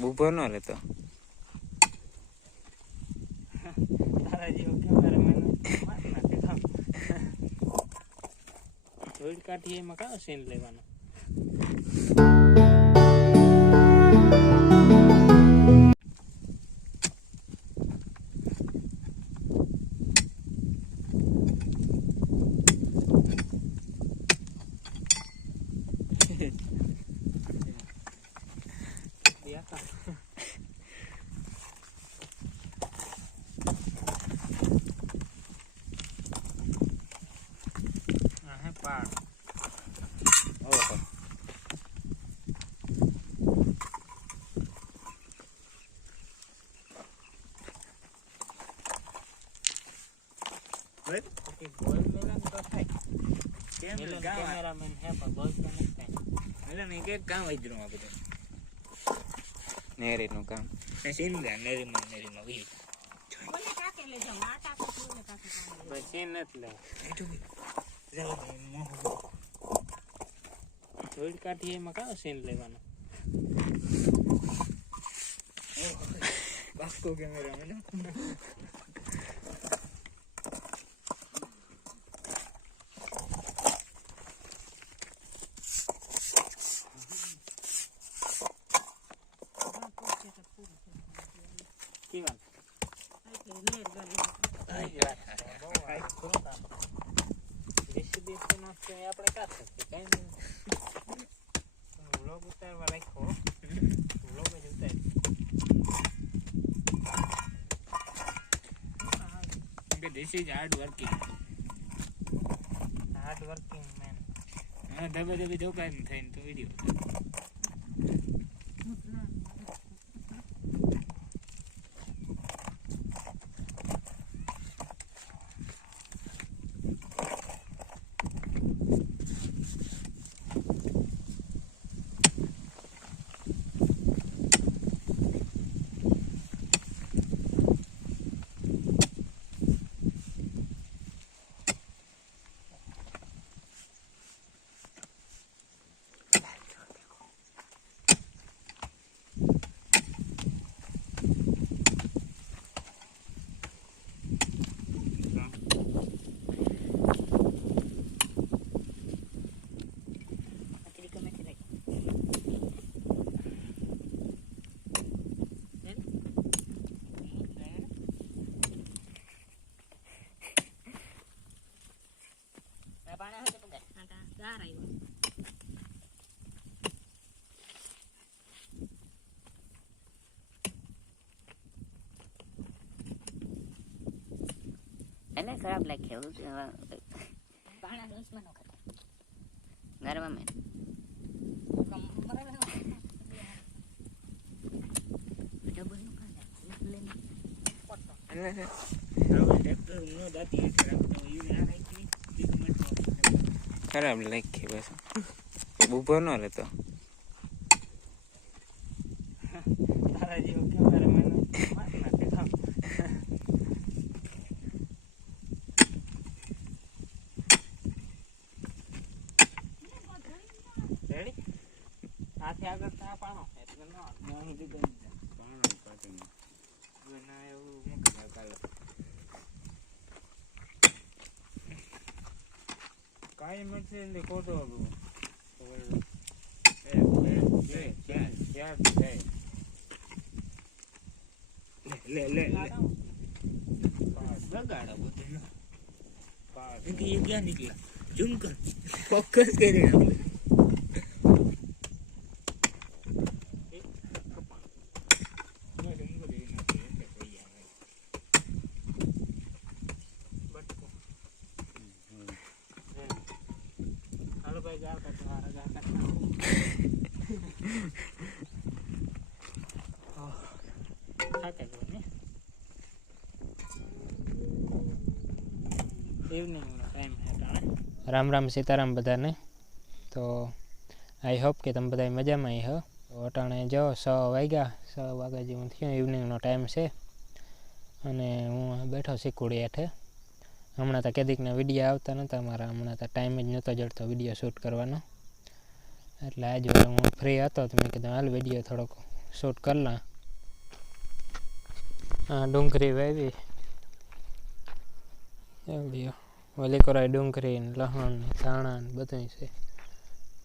ઉભો ન રહેતો તારા જેવો કેમેરામેન મારી નાખે તો ધોઈડ કાઢી એમાં કયો સીન લેવાનો ઓહો કેમેરામેન હે પણ બોલતો નથી એટલે નહીં કે કામ વાજરું આ બધું નેરીનું કામ સીન લે નેરીમાં વી સીન નથી લે ધોઈડ કાઢી એમાં કયો સીન લેવાનો બાસ્કો કેમેરામેન આપણે કા શકીએ કઈ નહીં વ્લોગ ઉતારવા રાખો વ્લોગ જ ઉતાર this is hard working man હા ધબે ધબે ધોકાય થઈને તો વિડીયો એને ખરાબ લાગ્યું પાણા દુશ્મન વખત ગરવા મેં ખરાબ લાગી બસ ઉભો ન રહેતો તારા જેવો કેમેરામેન મારી નાખે તો રેડી આથી આગળ ત્યાં પાણો એટલે ન અહીં દીધો પાણો કાઢીને ના એવું મૂકી કાલે કાઈ મળશે એટલે ખોટો લે લગાડો બધું ये क्या निकला जूम कर फोकस करे हेलो भाई गाल का तुम्हारा गाल का राम राम सीताराम बधाने तो आई होप कि तम बधाई मजा में आई हो तो अटाणे जो 6 वाग्या 6 वाग्या जेवुं थयुं इवनिंग टाइम है अने हूँ बैठो सीकुड़ी हेठे हमणां तो केदीकना विडियो आवता नता मारा हमणां तो टाइम ज नतो जड़तो विडियो शूट करवानो એટલે આજે હું ફ્રી હતો તો મેં કીધું હાલ વિડીયો થોડોક શૂટ કરી લા. હા ડુંગળી વાવી એવડી ઓલી કરાય ડુંગળી ને લસણ ને ધાણા ને બધું છે,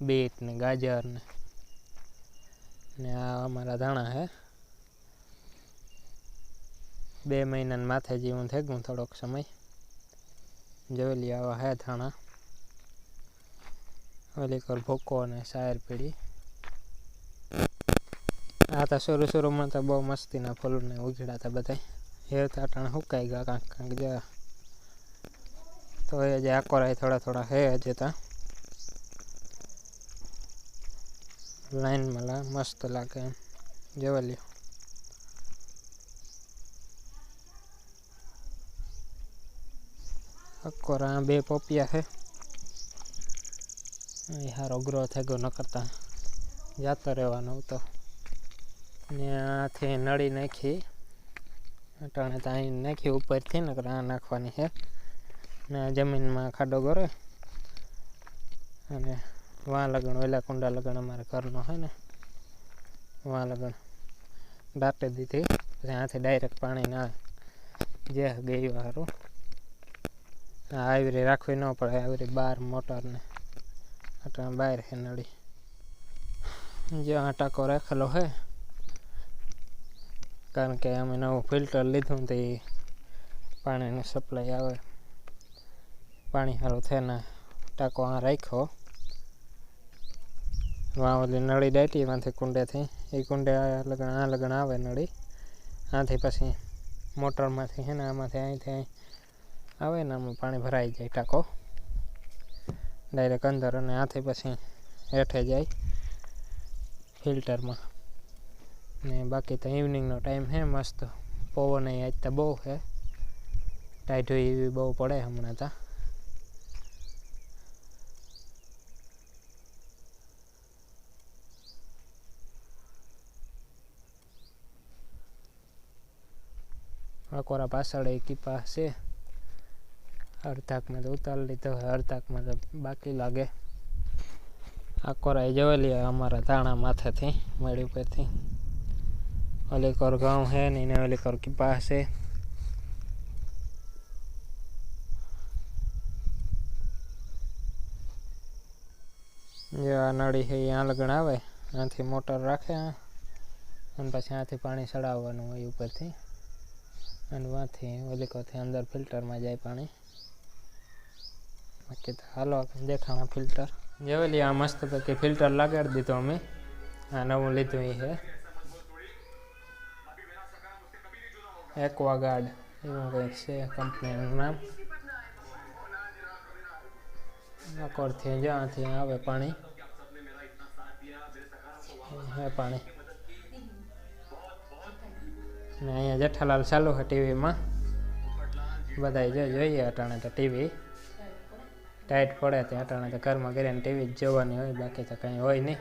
બીટ ને ગાજર ને આ અમારા ધાણા હે 2 મહિનાના માથે જેવું થઈ ગયું થોડોક સમય. જોઈ લઈએ આવા હે ધાણા. ઓલી કર ભૂકો અને સાયર પીડી. આ તો શરૂમાં તો બહુ મસ્તીના ફૂલને ઉઘડ્યા હતા બધા. એ તો અટાણે સુકાઈ ગયા કાંક જ્યાં તો એ જે આકોરાય થોડા હે હજી તા લાઈનમાં મસ્ત લાગે એમ. જોઈ લ્યો આકોરા 2 પોપિયા છે. એ સારો ગ્રો થઈ ગયો ન કરતા જાતો રહેવાનો તો. ને આથી નળી નાખી અટાણે તો અહીં નાખી ઉપરથી ને આ નાખવાની છે ને જમીનમાં ખાડો ગોરે અને વાં લગણ ઓલા કુંડા લગણ અમારા ઘરનો છે ને વાં લગણ દાંટે દીધી પછી આથી ડાયરેક્ટ પાણી ના જે ગયું સારું. આવી રાખવી ન પડે, આવી બહાર મોટરને અટાણે બહાર છે નળી. જ્યાં ટાંકો રાખેલો છે કારણ કે અમે નવું ફિલ્ટર લીધું તો એ પાણીની સપ્લાય આવે, પાણી સારું થાય ને ટાંકો આ રાખ્યો. વાં ઓલી નળી દાટી એમાંથી કુંડેથી એ કુંડે આ લગણ આવે નળી, આથી પછી મોટરમાંથી છે ને આમાંથી અહીંથી આવે ને આમાં પાણી ભરાઈ જાય ટાંકો ડાયરેક્ટ અંદર અને આથી પછી હેઠે જાય ફિલ્ટરમાં. ને બાકી તો ઇવનિંગનો ટાઈમ છે મસ્ત પવન આજ તો બહુ છે, ટાઈટ હોય એવી બહુ પડે હમણાં તો. આકોરા પાછળ એક કીપા છે, અડધાકમાં તો ઉતારી લીધો હોય, અડધાકમાં તો બાકી લાગે. આકોરા જોઈ લઈએ અમારા ધાણા માથેથી મળી ઉપરથી. ઓલી કોર ઘઉં છે ને એને ઓલી કોર કીપા છે. જે આ નળી છે અહીંયા લગણ આવે, આથી મોટર રાખે અને પછી આથી પાણી ચડાવવાનું હોય ઉપરથી અને વાંથી ઓલી કોરથી અંદર ફિલ્ટરમાં જાય પાણી. બાકી તો હાલો દેખાણા ફિલ્ટર જોઈ લઈએ. આ મસ્ત પૈકી ફિલ્ટર લગાડી દીધું અમે, આ નવું લીધું એ છે એક્વાગાર્ડ એવું કંઈક છે કંપનીનું નામ. આકોરથી જ્યાંથી આવે પાણી હે પાણી. ને અહીંયા જેઠાલાલ ચાલુ છે ટીવીમાં, બધા જોઈએ અટાણે તો ટીવી ટાઈટ પડે ત્યાં અટાણે તો ઘરમાં કરીને ટીવી જ જોવાની હોય, બાકી તો કંઈ હોય નહીં.